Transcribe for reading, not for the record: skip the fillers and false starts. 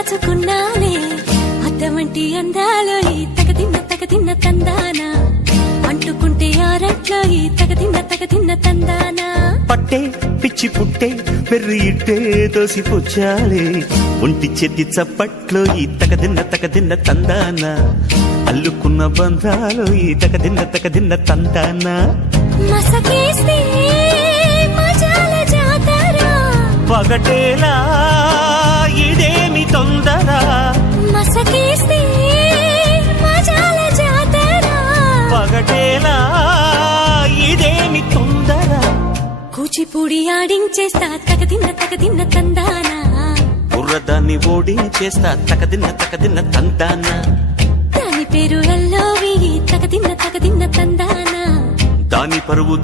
దాచుకున్నాలే అద్దమంటి అందాలో ఈ తగదిన్న తందానా అంటుకుంటే ఆరట్లో ఈ తగదిన్న తందానా పట్టే పిచ్చి పుట్టే వెర్రి ఇట్టే దోసి పుచ్చాలే ఒంటి చెట్టి చప్పట్లో ఈ తగదిన్న తందానా అల్లుకున్న బంధాలు ఈ తగదిన్న తందానా మసకేస్తే మజాల జాతర పగటేలా ఇదేమి తొందర మసకేస్తే మజాల జాతర పగటేలా ఇదేమి తొందర కూచిపూడి ఆడించేస్తా తగదిన్న తందానా బుర్రదాన్ని ఓడించేస్తా తగదిన్న తందానా దాని పేరు ఎల్లోవి తగదిన్న తందానా దాని పరువు